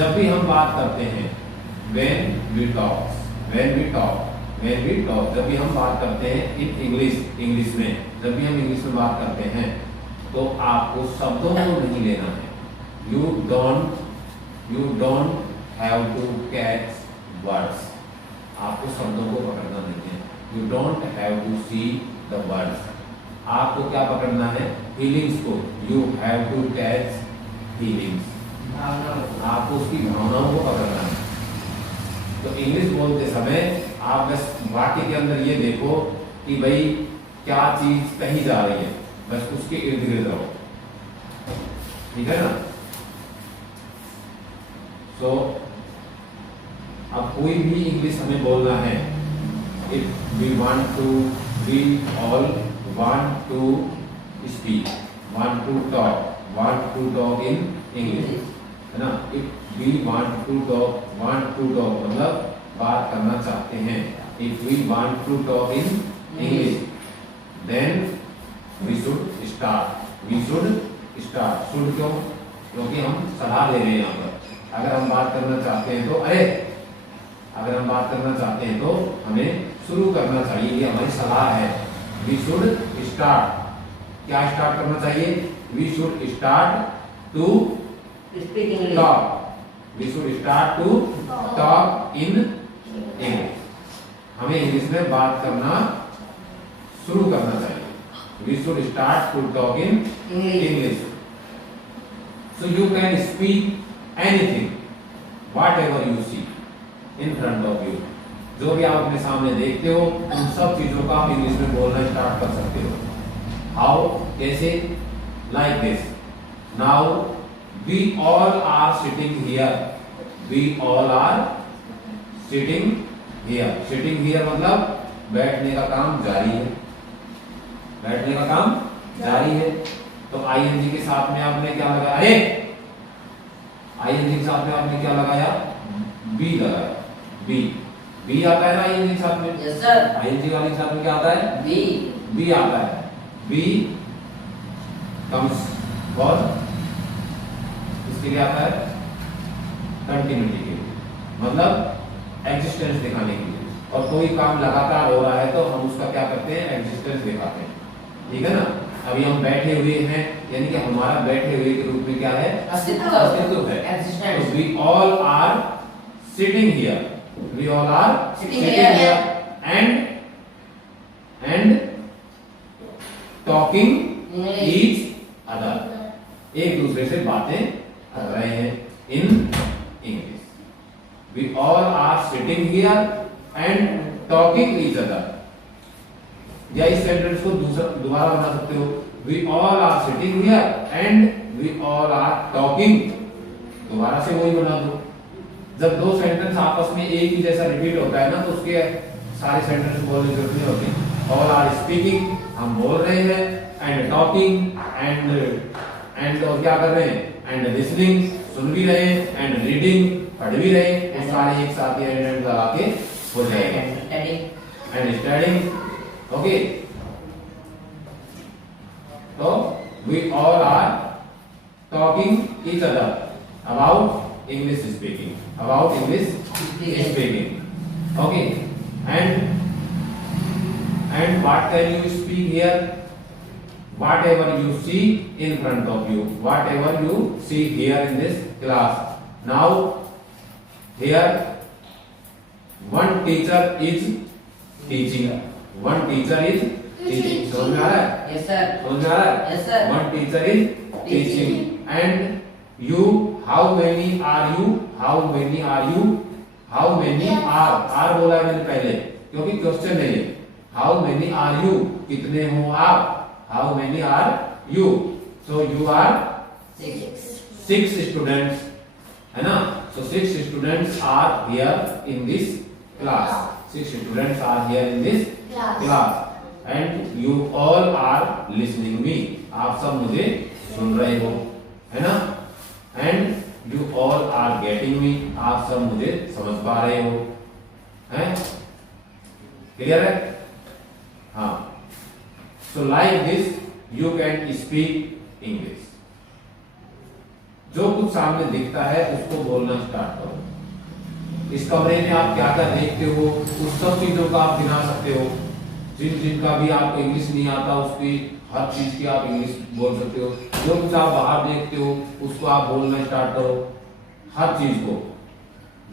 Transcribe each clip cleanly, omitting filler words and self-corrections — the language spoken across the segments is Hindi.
जब भी हम बात करते हैं, when we talk, जब भी हम बात करते हैं इन इंग्लिश में, जब भी हम इंग्लिश में बात करते हैं तो आपको शब्दों को नहीं लेना है। You don't have to catch words, आपको शब्दों को पकड़ना नहीं है। You don't have to see the words, आपको क्या पकड़ना है? फीलिंग्स को। You have to catch feelings, आपको उसकी भावनाओं को पकड़ना है। तो इंग्लिश बोलते समय आप बस वाक्य के अंदर ये देखो कि भाई क्या चीज कही जा रही है, बस उसके इर्द गिर्द रहो, ठीक है ना। सो अब कोई भी इंग्लिश हमें बोलना है, if we want to, we all want to speak, want to talk in English, है ना। If we want to talk मतलब बात करना चाहते हैं। If we want to talk in English then we should start. Should क्यों? क्योंकि हम सलाह दे रहे हैं यहाँ पर। अगर हम बात करना चाहते हैं तो हमें शुरू करना चाहिए, ये हमारी सलाह है। वी शुड स्टार्ट, क्या स्टार्ट करना चाहिए? We should start to talk, we should start to talk in English. हमें इंग्लिश में बात करना शुरू करना चाहिए। We should start to talk in English. So you can speak anything, whatever you see in front of you, जो भी आप अपने सामने देखते हो उन सब चीजों का आप इंग्लिश में बोलना स्टार्ट कर सकते हो। हाउ? कैसे? Like this, now we all are sitting here, we all are sitting here. Sitting here मतलब बैठने का काम जारी है, बैठने का काम जारी है। तो आईएनजी के साथ में आपने क्या लगाया? अरे आईएनजी के साथ में आपने क्या लगाया? बी लगाया। बी आता है ना आईएनजी के साथ में? Yes sir. आईएनजी वाले के साथ में क्या आता है? बी आता है। बी कम्स फॉर, इसके लिए आता है कंटिन्यूटी के लिए, मतलब एग्जिस्टेंस दिखाने के लिए। और कोई काम लगातार हो रहा है तो हम उसका क्या करते हैं? एग्जिस्टेंस दिखाते हैं, ठीक है ना। अभी हम बैठे हुए हैं, यानी कि हमारा बैठे हुए के रूप में क्या है? अस्तित्व है। तो we all are sitting here, we all are sitting here and talking each other, एक दूसरे से बातें कर रहे हैं in English. We all are sitting here and talking each other. या इस सेंटेंस को दोबारा बना सकते हो, we all are sitting here and we all are talking. दोबारा से वही बना दो। जब दो सेंटेंस आपस में एक ही जैसा रिपीट होता है ना, तो उसके सारे सेंटेंस बोलने की जरूरत नहीं होती। ऑल आर स्पीकिंग, हम बोल रहे हैं, एंड टॉकिंग, एंड और क्या कर रहे हैं? एंड लिसनिंग, सुन भी रहे हैं, एंड रीडिंग, पढ़ भी रहे हैं। वो सारे एक साथ एंड लगा के हो जाएगा। And studying, okay. तो we all are talking each other about English speaking, okay, and what can you speak here? Whatever you see in front of you, whatever you see here in this class. Now here one teacher is teaching, समझ में आ रहा है? Yes sir. समझ में आ रहा है? Yes sir. One teacher is teaching and you, how many are you? are बोला है मैंने पहले क्योंकि क्वेश्चन है ये। How many are you? कितने हो आप? How many are you? So you are 6 students, है ना। So 6 students are here in this class. 6 students are here in this class. And you all are listening me. आप सब मुझे सुन रहे हो, है ना। And you all are getting me. आप सब मुझे समझ पा रहे हो, हैं? क्लियर है? हाँ। So like this you can speak English. जो कुछ सामने दिखता है उसको बोलना स्टार्ट करो। इस कमरे में आप क्या क्या देखते हो उस सब चीजों का आप गिना सकते हो। जिनका भी आपको इंग्लिश नहीं आता उसकी हर चीज की आप इंग्लिश बोल सकते हो। जो कुछ आप बाहर देखते हो उसको आप बोलना स्टार्ट करो, हर चीज को।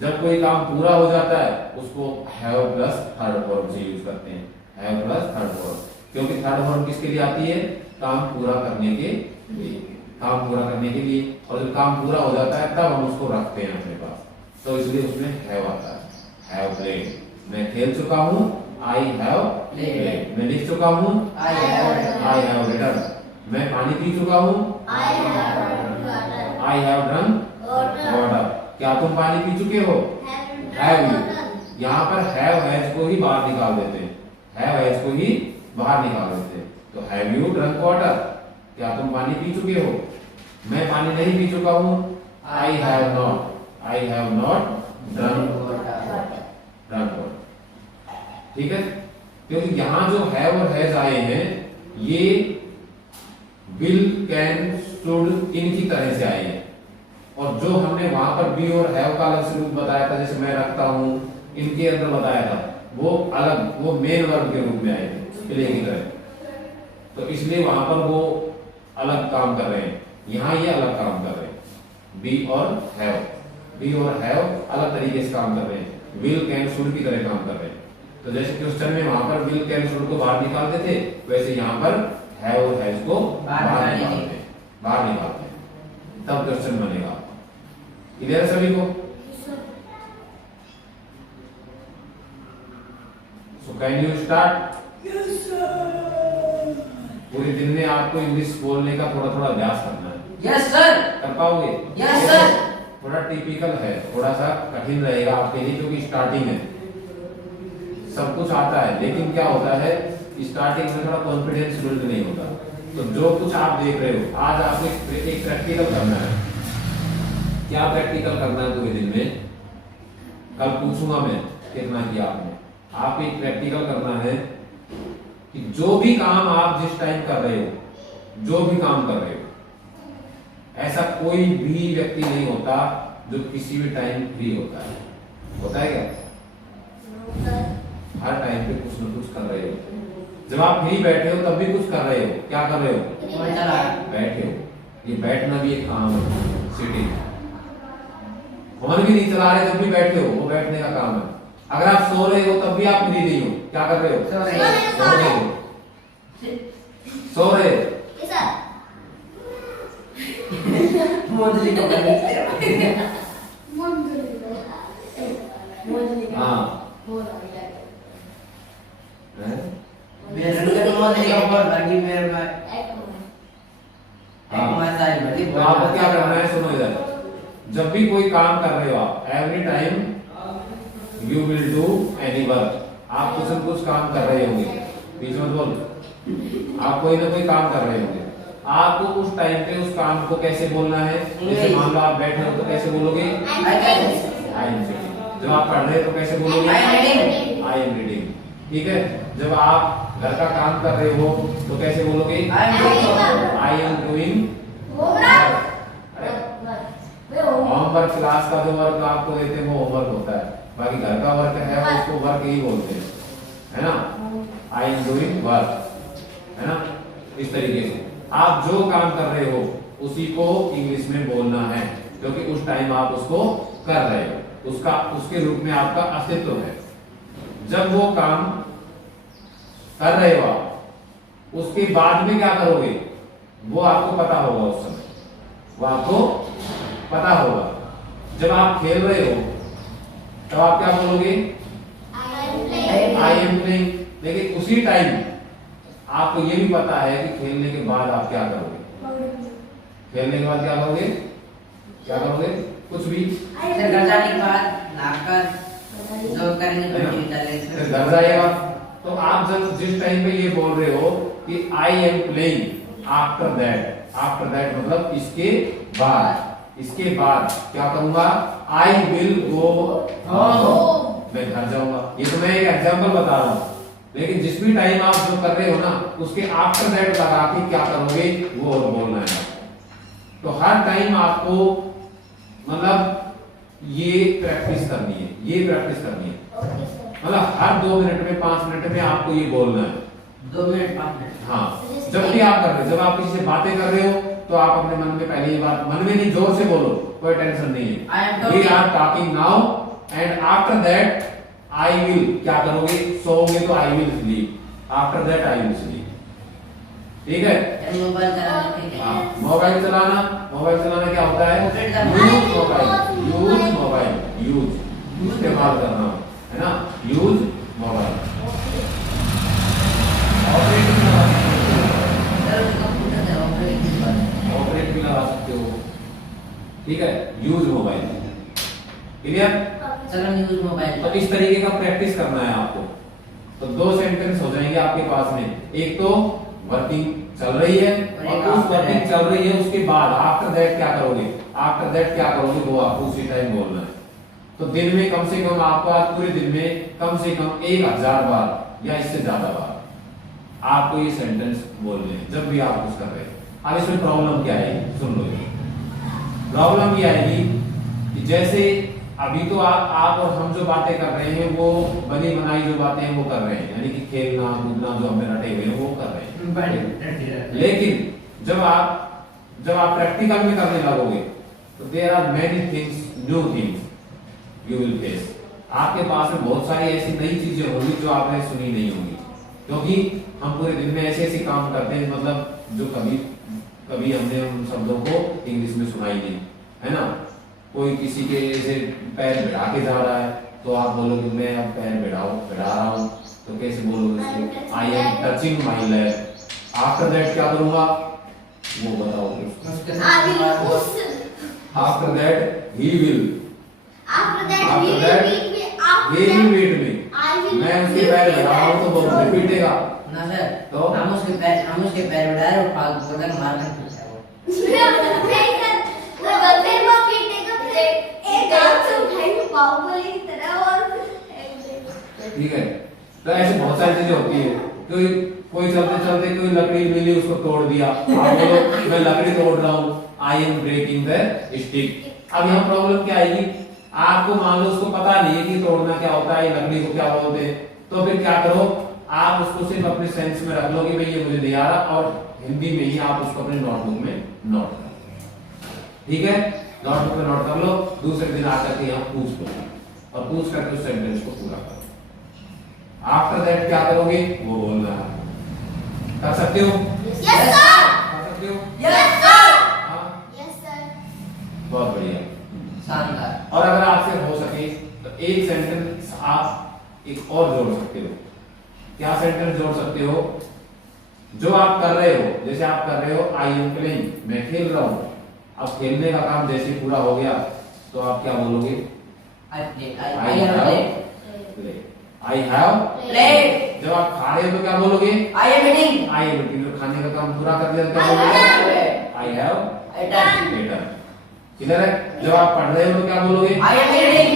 जब कोई काम पूरा हो जाता है उसको हैव प्लस थर्ड फॉर्म से यूज करते हैं, हैव प्लस थर्ड फॉर्म। क्योंकि थर्ड फॉर्म किसके लिए आती है? काम पूरा करने के लिए, काम पूरा करने के लिए। और जब काम पूरा हो जाता है तब हम उसको रखते हैं अपने पास, तो इसलिए उसमें हैव आता है। हैव प्लेड, मैं खेल चुका हूँ, आई हैव प्लेड। मैं लिख चुका हूँ, आई हैव रिटन। मैं पानी पी चुका हूँ, आई हैव ड्रंक वाटर। क्या तुम पानी पी चुके हो? Have you. यहाँ पर हैव हैज को ही बाहर निकाल देते हैं, हैव हैज को ही बाहर निकाल देते हैं। तो हैव यू ड्रंक वाटर, क्या तुम पानी पी चुके हो? मैं पानी नहीं पी चुका हूँ, I have not drunk water. ठीक है, क्योंकि यहाँ जो हैव और हैज आए हैं ये विल, कैन, शुड इनकी तरह से आए हैं। और जो हमने वहां पर बी और हैव का अलग से रूप बताया था, जैसे मैं रखता हूं, इनके अंदर बताया था, वो अलग, वो मेन वर्ब के रूप में आए थे प्ले की तरह। तो इसलिए वहां पर वो अलग काम कर रहे हैं, यहाँ ये अलग काम कर रहे हैं। बी और हैव अलग तरीके से काम कर रहे हैं, विल, कैन, शुड की तरह काम कर रहे हैं। तो जैसे क्वेश्चन में वहां पर विल, कैन, शुड को बाहर निकालते थे, वैसे यहाँ पर हैव और हैज को बाहर निकालते हैं, तब क्वेश्चन बनेगा। क्लियर है सभी को? So can you start? पूरे दिन में आपको इंग्लिश बोलने का थोड़ा थोड़ा अभ्यास करना है। Yes sir. कर पाओगे? Yes sir. थोड़ा टिपिकल है, थोड़ा सा कठिन रहेगा आपके लिए, क्योंकि स्टार्टिंग है, सब कुछ आता है, लेकिन क्या होता है स्टार्टिंग में थोड़ा कॉन्फिडेंस बिल्ड नहीं होता। तो जो कुछ आप देख रहे हो, आज आपको एक प्रैक्टिकल करना है। क्या प्रैक्टिकल करना है पूरे दिन में? कल पूछूंगा मैं कितना किया आपने। आप एक प्रैक्टिकल करना है कि जो भी काम आप जिस टाइम कर रहे हो, जो भी काम कर रहे हो, ऐसा कोई भी व्यक्ति नहीं होता जो किसी भी टाइम फ्री होता है। होता है क्या? हर टाइम पे कुछ ना कुछ कर रहे हो। जब आप फ्री बैठे हो तब भी कुछ कर रहे हो। क्या कर रहे हो? बैठे हो। ये बैठना भी एक काम है, सिटिंग। फोन भी नहीं चला रहे जब भी बैठे हो, वो बैठने का काम है। अगर आप सो रहे हो तब भी आप फ्री नहीं हो। क्या कर रहे हो? सो रहे हो। सो रहे हो। हाँ, तो आपको क्या करना है? सुनो इधर, जब भी कोई काम कर रहे हो आप, every time you will do any work. आप कुछ न कुछ काम कर रहे होंगे, बीच में बोल, आप कोई ना कोई काम कर रहे होंगे। आपको उस टाइम पे उस काम को कैसे बोलना है? जैसे मान लो आप बैठे हो तो कैसे बोलोगे? I am sitting. जब आप पढ़ रहे हो तो कैसे बोलोगे? I am reading. ठीक है, जब आप घर का काम कर रहे हो तो कैसे बोलोगे? I am doing homework. Class का जो वर्क आपको देते हैं वो होमवर्क होता है, बाकी घर का वर्क है उसको वर्क ही बोलते हैं, है ना? आई एम डूइंग वर्क, है ना? इस तरीके से आप जो काम कर रहे हो उसी को इंग्लिश में बोलना है, क्योंकि उस टाइम आप उसको कर रहे हो, उसके रूप में आपका अस्तित्व है। जब वो काम कर रहे हो आप, उसके बाद में क्या करोगे वो आपको पता होगा। उस समय वो आपको पता होगा। जब आप खेल रहे हो तब आप क्या बोलोगे? I am playing. लेकिन उसी टाइम आपको ये भी पता है कि खेलने के बाद आप क्या करोगे। खेलने के बाद क्या करोगे? क्या करोगे? कुछ भी। घर जाने के बाद नहाकर जो करेंगे फिर घर जाएगा। तो आप जब जिस टाइम पे ये बोल रहे हो कि I am playing, after that मतलब इसके बाद क्या करूंगा? आई विल गो होम, मैं घर जाऊंगा। ये तो मैं एक एग्जांपल बता रहा हूँ, लेकिन जिस भी टाइम आप जो कर रहे हो ना उसके आफ्टर दैट लगा के क्या करोगे वो और बोलना है। तो हर टाइम आपको मतलब ये प्रैक्टिस करनी है, ये प्रैक्टिस करनी है। मतलब हर 2 मिनट में 5 मिनट में आपको ये बोलना है। 2 मिनट 5 मिनट। हाँ, जब भी आप कर रहे हो, जब आप किसी से बातें कर रहे हो तो आप अपने मन में पहले ये बात, मन में नहीं जोर से बोलो, कोई टेंशन नहीं है। We are talking now and after that I will, क्या करोगे, सोओगे तो I will sleep, after that I will sleep. ठीक है। मोबाइल चलाना ठीक है। हाँ, मोबाइल चलाना, मोबाइल चलाना क्या होता है, use mobile, use mobile, use इस्तेमाल करना है ना, यूज मोबाइल। ऑपरेटिंग ऑपरेट भी लगा सकते हो। ठीक है, यूज मोबाइल। क्लियर। चलो यूज मोबाइल। तो इस तरीके का प्रैक्टिस करना है आपको। तो 2 सेंटेंस हो जाएंगे आपके पास में, एक तो वर्किंग चल रही है और उस वर्किंग चल रही है उसके बाद आफ्टर दैट क्या करोगे, आफ्टर दैट क्या करोगे वो आपको उसी टाइम बोलना है। तो दिन में कम से कम आपको, आज पूरे दिन में कम से कम 1000 बार या इससे ज्यादा बार आपको ये सेंटेंस बोलने हैं जब भी आप कुछ कर रहे हैं। अब इसमें प्रॉब्लम क्या है, सुन लो। प्रॉब्लम ये आएगी कि जैसे अभी तो आप और हम जो बातें कर रहे हैं वो बनी बनाई जो बातें हैं वो कर रहे हैं, यानी कि खेलना कूदना जो हमने रटे हुए हैं वो कर रहे हैं। लेकिन जब आप प्रैक्टिकल में करने लगोगे तो there are many things, new things you will face. आपके पास में बहुत सारी ऐसी नई चीजें होंगी जो आपने सुनी नहीं होंगी, क्योंकि हम पूरे दिन में ऐसे ऐसे काम करते हैं मतलब जो कभी हमने उन शब्दों को इंग्लिश में सुनाई नहीं, है ना। कोई किसी के ऐसे पैर बढ़ा के जा रहा है तो आप बोलोगे मैं अब पैर बढ़ा रहा हूँ, तो कैसे बोलोगे उसको, I am touching my leg. After that क्या करूंगा वो बताओगे। After that he will, he will meet me। मैं उसके पैर बढ़ा रहा हूँ तो वो पीटेगा ना सर। तो हम उसके पैर बढ़ा रहे और पाग बोलकर मारने पूछा वो। नहीं सर, वो पीटेगा फिर एक हाथ से उठाएंगे बाहुबली की तरह और ठीक है। तो ऐसे बहुत सारी चीजें होती है। कोई चलते चलते कोई लकड़ी मिली उसको तोड़ दिया, आप बोलो मैं लकड़ी तोड़ रहा हूँ, I am breaking the stick. अब यहाँ प्रॉब्लम क्या आएगी, आपको मान लो उसको पता नहीं है कि तोड़ना क्या होता है, लकड़ी को क्या बोलते हैं, तो फिर क्या करो, आप उसको सिर्फ अपने सेंस में रख लो कि भाई ये मुझे नहीं आ रहा, और हिंदी में ही आप उसको अपने नोटबुक में नोट कर लो। ठीक है, नोटबुक में नोट कर लो, दूसरे दिन आकर के यहाँ पूछ लो और पूछ करके उस सेंटेंस को पूरा करो। आफ्टर दैट क्या करोगे वो बोलना है। कर सकते हो? यस सर, कर सकते हो? यस सर, हाँ, यस सर। बहुत बढ़िया, शानदार। और अगर आपसे हो सके तो एक सेंटेंस आप एक और जोड़ सकते हो। क्या सेंटेंस जोड़ सकते हो? जो आप कर रहे हो, जैसे आप कर रहे हो आई एम प्लेइंग, मैं खेल रहा हूं। अब खेलने का काम जैसे पूरा हो गया तो आप क्या बोलोगे? I have played. जब आप खा रहे हो तो क्या बोलोगे? I am eating. I am eating. खाने का काम पूरा कर लिया तो क्या बोलोगे? I have eaten. किधर है? जब आप पढ़ रहे हो तो क्या बोलोगे? I am reading.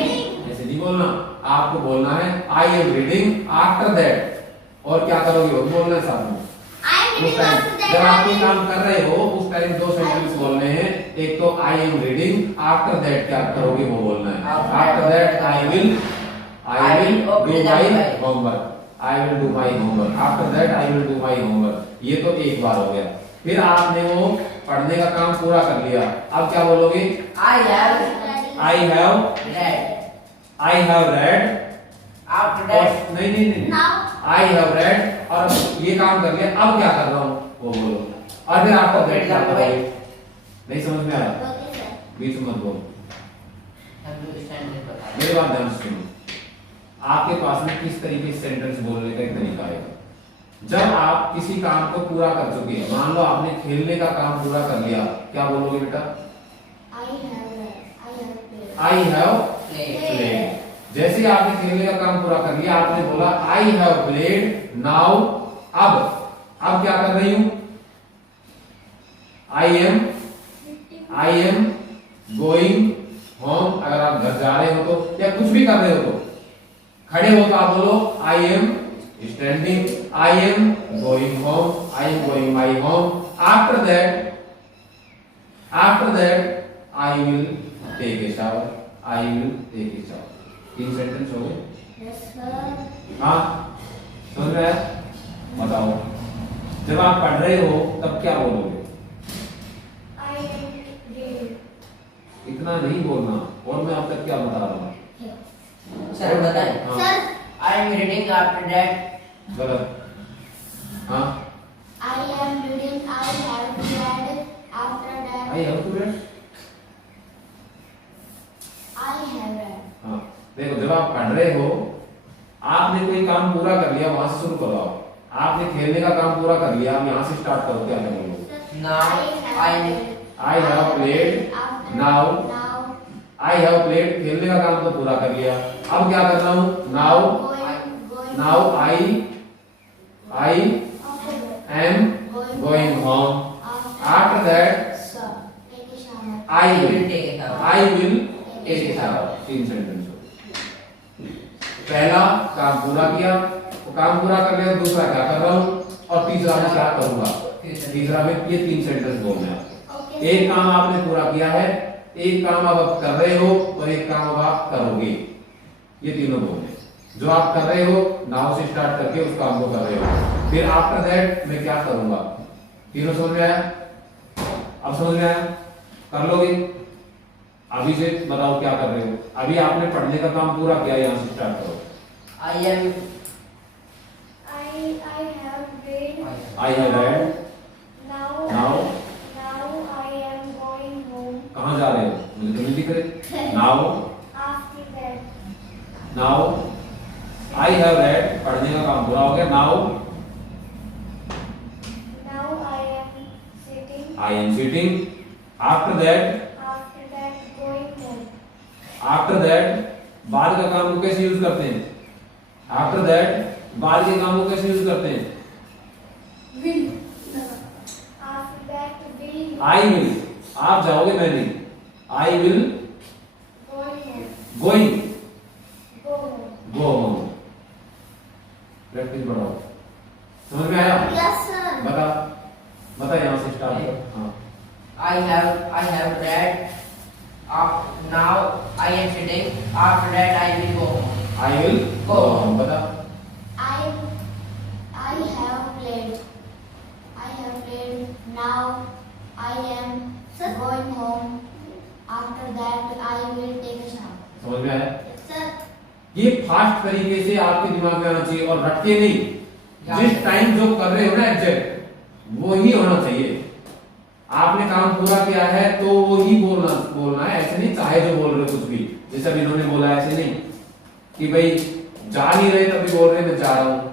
ऐसे नहीं बोलना, आपको बोलना है I am reading after that. और क्या करोगे वो बोलना है साथ में। उस टाइम जब आप ये काम कर रहे हो उस टाइम दो सेंटेंस बोलने हैं। एक तो I am reading, after that क्या करोगे वो बोलना है। After that I will do my homework. I will do my homework. After that I will do my homework. ये तो एक बार हो गया। फिर आपने वो पढ़ने का काम पूरा कर लिया, अब क्या बोलोगे? I have read. I have read. After that नहीं, आई हैव रेड और ये काम कर लिया, अब क्या कर रहा हूँ वो बोलो। और फिर आपको दैट क्या करोगे? नहीं समझ में आया? बीच में मत बोलो, मेरी बात ध्यान से सुनो। आपके पास में किस तरीके से सेंटेंस बोलने का एक तरीका है। जब आप किसी काम को पूरा कर चुके हैं, मान लो आपने खेलने का काम पूरा कर लिया, क्या बोलोगे बेटा? आई हैव प्लेड। जैसे ही आपने खेलने का काम पूरा कर लिया, आपने बोला आई हैव प्लेड नाउ। अब क्या कर रही हूं? आई एम गोइंग होम। अगर आप घर जा रहे हो तो, या कुछ भी कर रहे हो तो, खड़े हो तो आप बोलो I am standing. I am going home. I am going my home. After that after that I will take a shower, I will take a shower. 3 sentence हो गए। Yes, sir. हाँ, समझ में आया? बताओ, जब आप पढ़ रहे हो तब क्या बोलोगे? I am reading. इतना नहीं बोलना। और मैं अब तक क्या बता रहा हूँ? सर बताएं। हाँ, Sir, I am reading after that. गलत। हाँ, I am reading. I have read. After that, I have to read। I have read. हाँ, देखो जब आप पढ़ रहे हो, आपने कोई काम पूरा कर लिया, वहां से शुरू करो। आपने खेलने का काम पूरा कर लिया, आप यहाँ से स्टार्ट करो। क्या करोगे? Sir, Now, I I have played. After Now, now, I have played, खेलने का काम तो पूरा कर लिया। अब क्या कर रहा हूँ? Now, going. now I After that, am going home. After that, sir, take a shower. I will will take a shower. I will take a shower। 3 sentence हो। पहला काम पूरा किया, वो काम पूरा कर लिया। दूसरा क्या कर रहा हूँ, और तीसरा मैं क्या करूंगा? तीसरा में ये 3 सेंटेंस बोलने हैं। Okay. एक काम आपने पूरा किया है, एक काम अब आप कर रहे हो, और एक काम अब आप करोगे। ये तीनों बोलने। जो आप कर रहे हो, नाउ से स्टार्ट करके उस काम को कर रहे हो। फिर आफ्टर दैट मैं क्या करूंगा? तीनों समझ में आया? अब समझ में आया? कर लोगे? अभी से बताओ क्या कर रहे हो? अभी आपने पढ़ने का काम पूरा किया, यहाँ से स्टार्ट करो। I am. I have read. I have read. Now, Now? now I am going home. कहाँ जा रहे हो? मुझे तो नहीं दिख रहे। Now, After that, now I have read, पढ़ने का काम पूरा हो गया। Now now I am sitting. I am sitting. After that, After that, going home. After that बाद का काम को कैसे यूज करते हैं? आफ्टर दैट बाद के काम को कैसे यूज करते हैं? Will. After that, will. I will, आप जाओगे, मैं नहीं। I will Going home. Going, Go home. Go home. Practice बढ़ाओ। समझ में आया? Yes, sir. बता, बता यहाँ से स्टार्ट कर। हाँ, I have read. Now I am sitting. After that I will go home. I will go home. बता, I have played. I have played. Now I am going home. After that, I will take a shower. समझ में आया? Yes, sir. ये फास्ट तरीके से आपके दिमाग में आना चाहिए, और रट के नहीं। जिस टाइम जो कर रहे हो ना एग्जैक्ट वो ही होना चाहिए। आपने काम पूरा किया है तो वो ही बोलना है। ऐसे नहीं चाहे जो बोल रहे हो कुछ भी, जैसे अभी इन्होंने बोला, ऐसे नहीं कि भाई जा नहीं रहे तब भी बोल रहे मैं जा रहा हूँ।